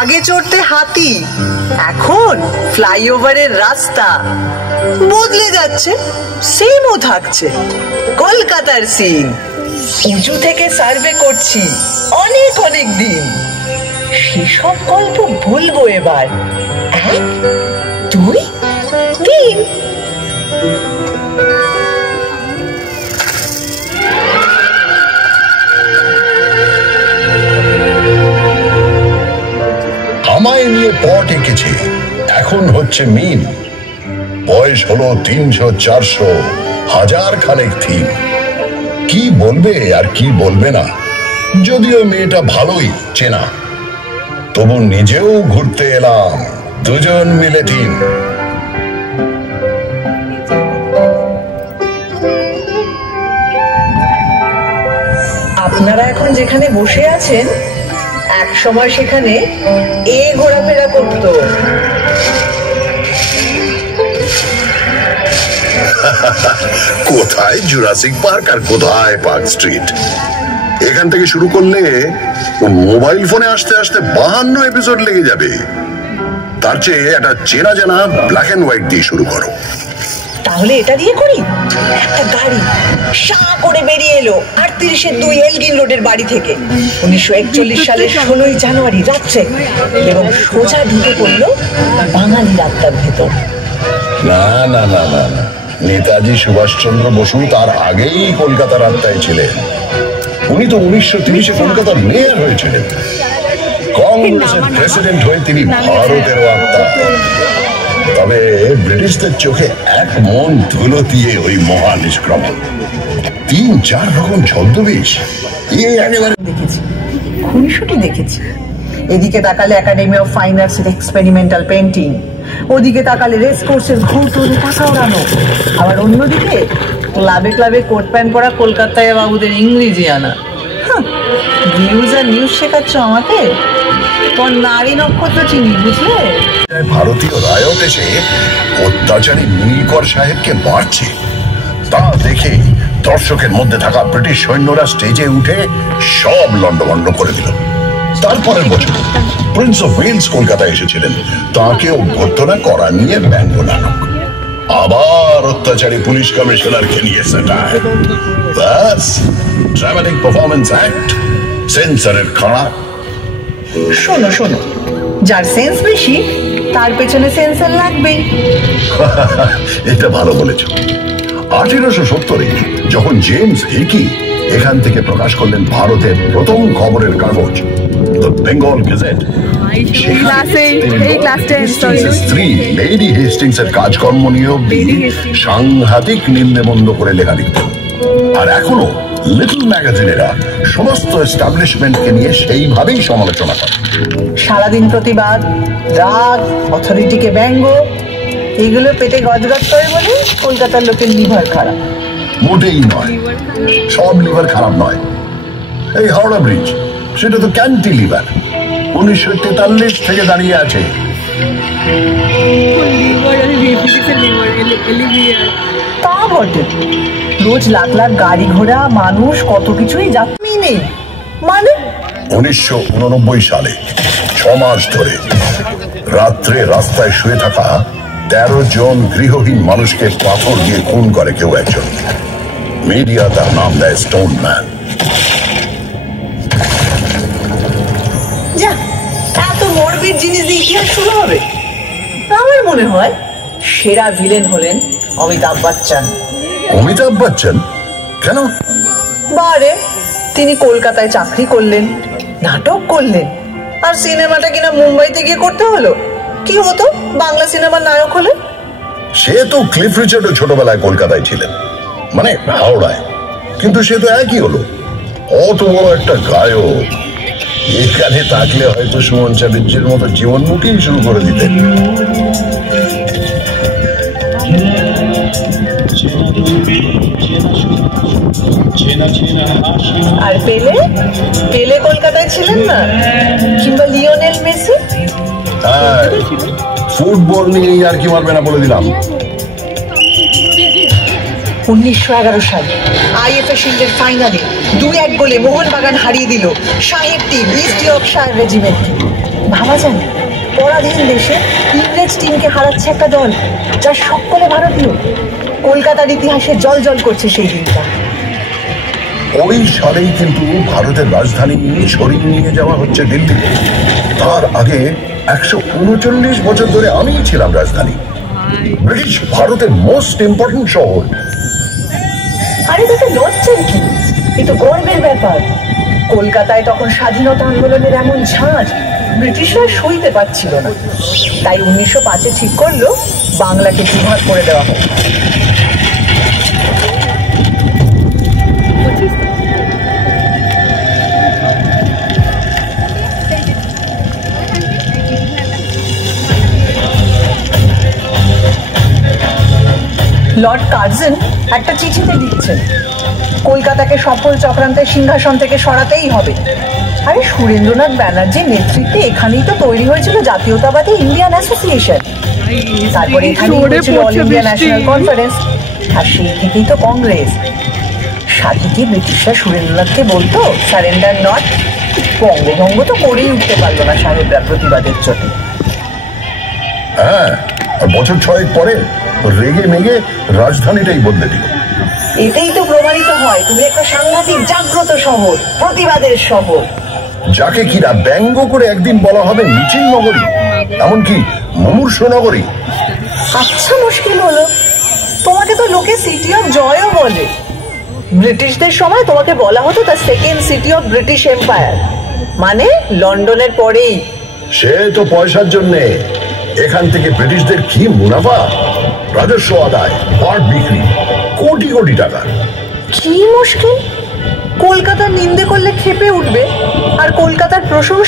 আগে চড়তে হাতি, এখন ফ্লাইওভারের রাস্তা বদলে যাচ্ছে, সেমও থাকছে। কলকাতার সিন উঁচু থেকে সার্ভে করছি অনেক অনেক দিন। সেসব গল্প বলবো এবার। 1, 2, 3। আমায় নিয়ে পট এঁকেছে, এখন হচ্ছে মিন। বয়স হলো 300, 400, হাজার খানেক থিম। কি বলবে আর কি বলবে না, যদিও মেয়েটা ভালোই চেনা, তবু নিজেও ঘুরতে এলাম, দুজন মিলে টিম। আপনারা এখন যেখানে বসে আছেন, এক সময় সেখানে এ ঘোরাফেরা করত। কোথায় জুরাসিক পার্ক আর কোথায় পার্ক স্ট্রিট। এখান থেকে শুরু করলে মোবাইল ফোনে আসতে আসতে 52 এপিসোড লেগে যাবে। তার চেয়ে একটা চেনা জানা ব্ল্যাক এন্ড হোয়াইট দিয়ে শুরু করো। তাহলে এটা দিয়ে করি। একটা গাড়ি সা করে বেরিয়ে এলো 38-2 এলগিন রোডের বাড়ি থেকে 1941 সালের 16ই জানুয়ারি রাত্রে, এবং সোজা ঢুকে পড়লো বাঙালি রাস্তার ভেতর। না না না না না, নেতাজি সুভাষচন্দ্র বসু তার আগেই কলকাতার আত্মায় ছিলেন। উনি তো 1930-এ কলকাতার মেয়র হয়েছিলেন। কংগ্রেসের প্রেসিডেন্ট হয়ে তিনি ভারতের আত্মা। তবে ব্রিটিশদের চোখে এক মন ধুলো দিয়ে ওই মহা নিষ্ক্রমণ। 3-4 রকম ছদ্মবেশ একেবারে দেখেছি, খুনসুটি দেখেছি। এদিকে তাকালে একাডেমি অফ ফাইন আর্টস এর এক্সপেরিমেন্টাল পেন্টিং, ওদিকে তাকালে রেস কোর্সের ঘুরতোলে টাকা ওড়ানো, আবার অন্যদিকে ক্লাবে ক্লাবে কোট প্যান্ট পরা কলকাতায় বাবুদের ইংরেজি আনা। ভিউজ আর নিউজ শেখাচ্ছ আমাকে? তোর নারী নক্ষত্র চিনি, বুঝলে? ভারতীয় রায়ত এসে অত্যাচারী নীলকর সাহেবকে মারছে, তা দেখে দর্শকের মধ্যে থাকা ব্রিটিশ সৈন্যরা স্টেজে উঠে সব লন্ডভন্ড করে দিল। তারপরের বছর প্রিন্স অফ ওয়েলস কলকাতায় এসেছিলেন, তাকে অভ্যর্থনা করা নিয়ে ব্যঙ্গ নাটক। আবার অত্যাচারী পুলিশ কমিশনারকে নিয়ে স্যাটায়ার। ব্যাস, ড্রামাটিক পারফরম্যান্স অ্যাক্ট, সেন্সরের খাড়া। শোনো শোনো, যার সেন্স বেশি তার পেছনে সেন্সর লাগবেই। এটা ভালো বলেছ। 1870-এ যখন জেমস হিকি এখান থেকে প্রকাশ করলেন ভারতের প্রথম খবরের কাগজ দ্য বেঙ্গল গেজেট, স্ত্রী লেডি হেস্টিংস এর কাজকর্ম নিয়েও সাংঘাতিক নিম্নবন্ধ করে লেখা লিখতেন। আর এখনো লিটল ম্যাগাজিনেরা সমস্ত এস্টাবলিশমেন্টকে নিয়ে সেইভাবেই সমালোচনা করে। সারাদিন প্রতিবাদ, রাগ, অথরিটিকে ব্যঙ্গ, এইগুলো পেটে গজগজ করে বলে কলকাতার লোকের লিভার খারাপ। মোটেই নয়, সব লিভার খারাপ নয়। এই হাওড়া ব্রিজ, সেটা তো ক্যান্টিলিভার, 1943 থেকে দাঁড়িয়ে আছে। তা বটে, রোজ লাখ লাখ গাড়ি ঘোড়া, মানুষ, কত কিছুই যাত্রী নেই। মানে 1989 সালে 6 মাস ধরে রাত্রে রাস্তায় শুয়ে থাকা 13 জন গৃহহীন মানুষকে পাথর দিয়ে খুন করে কেউ একজন। মিডিয়া তার নাম দেয় স্টোন ম্যান। যা, এত মরবিড জিনিস দিয়ে ইতিহাস শুরু হবে? আমার মনে হয় সেরা ভিলেন হলেন অমিতাভ বচ্চন। অমিতাভ বচ্চন কেন? বারে, তিনি কলকাতায় চাকরি করলেন, নাটক করলেন, আর সিনেমাটা কিনা মুম্বাইতে গিয়ে করতে হলো। কি হতো বাংলা সিনেমার নায়ক হলে? সে তো ক্লিফ রিচার্ডও ছোটবেলায় কলকাতায় ছিলেন, মানে হাওড়ায়, কিন্তু সে তো একই হলো। অত বড় একটা গায়ক এখানে থাকলে হয়তো সুমন চ্যাটার্জির মতো জীবনমুখী শুরু করে দিতেন। আর পেলে, পেলে কলকাতায় ছিলেন না? কিংবা লিওনেল মেসি? হ্যাঁ, ফুটবল নিয়ে আর কি মারবে না বলে দিলাম। 1911 সাল আইএফএ শিল্ডের ফাইনালে 2-1 গোলে মোহনবাগান হারিয়ে দিল সাহেব টিম ইস্ট ইয়র্কশায়ার রেজিমেন্ট। ভাবা যায় পরাধীন দেশে ইংরেজ টিমকে হারাচ্ছে একটা দল যার সকলে ভারতীয়। কলকাতার ইতিহাসে জল করছে সেই দিনটা। ওই সালেই কিন্তু ভারতের রাজধানী সরিয়ে নিয়ে যাওয়া হচ্ছে দিল্লিতে। তার আগে 139 বছর ধরে আমিই ছিলাম রাজধানী। ব্রিটিশ ভারতের মোস্ট ইম্পর্টেন্ট শহর। আরে তাতে লজ্জার কি? এ তো গর্বের ব্যাপার। কলকাতায় তখন স্বাধীনতা আন্দোলনের এমন ঝাঁজ ব্রিটিশরা সইতে পারছিল না, তাই 1905-এ ঠিক করলো বাংলাকে দুভাগ করে দেওয়া হোক। লর্ড কার্জন একটা চিঠিতে লিখছেন কলকাতাকে সফল চক্রান্তের সিংহাসন থেকে সরাতেই হবে। আরে সুরেন্দ্রনাথ ব্যানার্জির নেতৃত্বে এখানেই তো তৈরি হয়েছিল জাতীয়তাবাদী ইন্ডিয়ান অ্যাসোসিয়েশন, তারপরে এখানেই হয়েছিল অল ইন্ডিয়া ন্যাশনাল কনফারেন্স, আর সেই থেকেই তো কংগ্রেস। সাথে কি ব্রিটিশরা সুরেন্দ্রনাথকে বলতো সারেন্ডার নট? বঙ্গভঙ্গ তো করেই উঠতে পারলো না সাহেবরা প্রতিবাদের জন্য। হ্যাঁ, আর বছর 6 পরে রেগে মেগে রাজধানীটাই বদলে দিল। এটাই তো প্রমাণিত হয় তুমি একটা সাংঘাতিক জাগ্রত শহর, প্রতিবাদের শহর, যাকে কিনা ব্যঙ্গ করে একদিন বলা হবে মিছিল নগরী, এমনকি মুমূর্ষ নগরী। আচ্ছা মুশকিল হলো, তোমাকে তো লোকে সিটি অফ জয়ও বলে। ব্রিটিশদের সময় তোমাকে বলা হতো the second city of British empire, মানে লন্ডনের পরেই। সে তো পয়সার জন্যে। এখান থেকে ব্রিটিশদের কি মুনাফা, রাজস্ব আদায়, পাট বিক্রি, কোটি কোটি টাকা। কি মুশকিল, কলকাতার নিন্দে করলে ক্ষেপে উঠবে আর কলকাতার প্রশংসা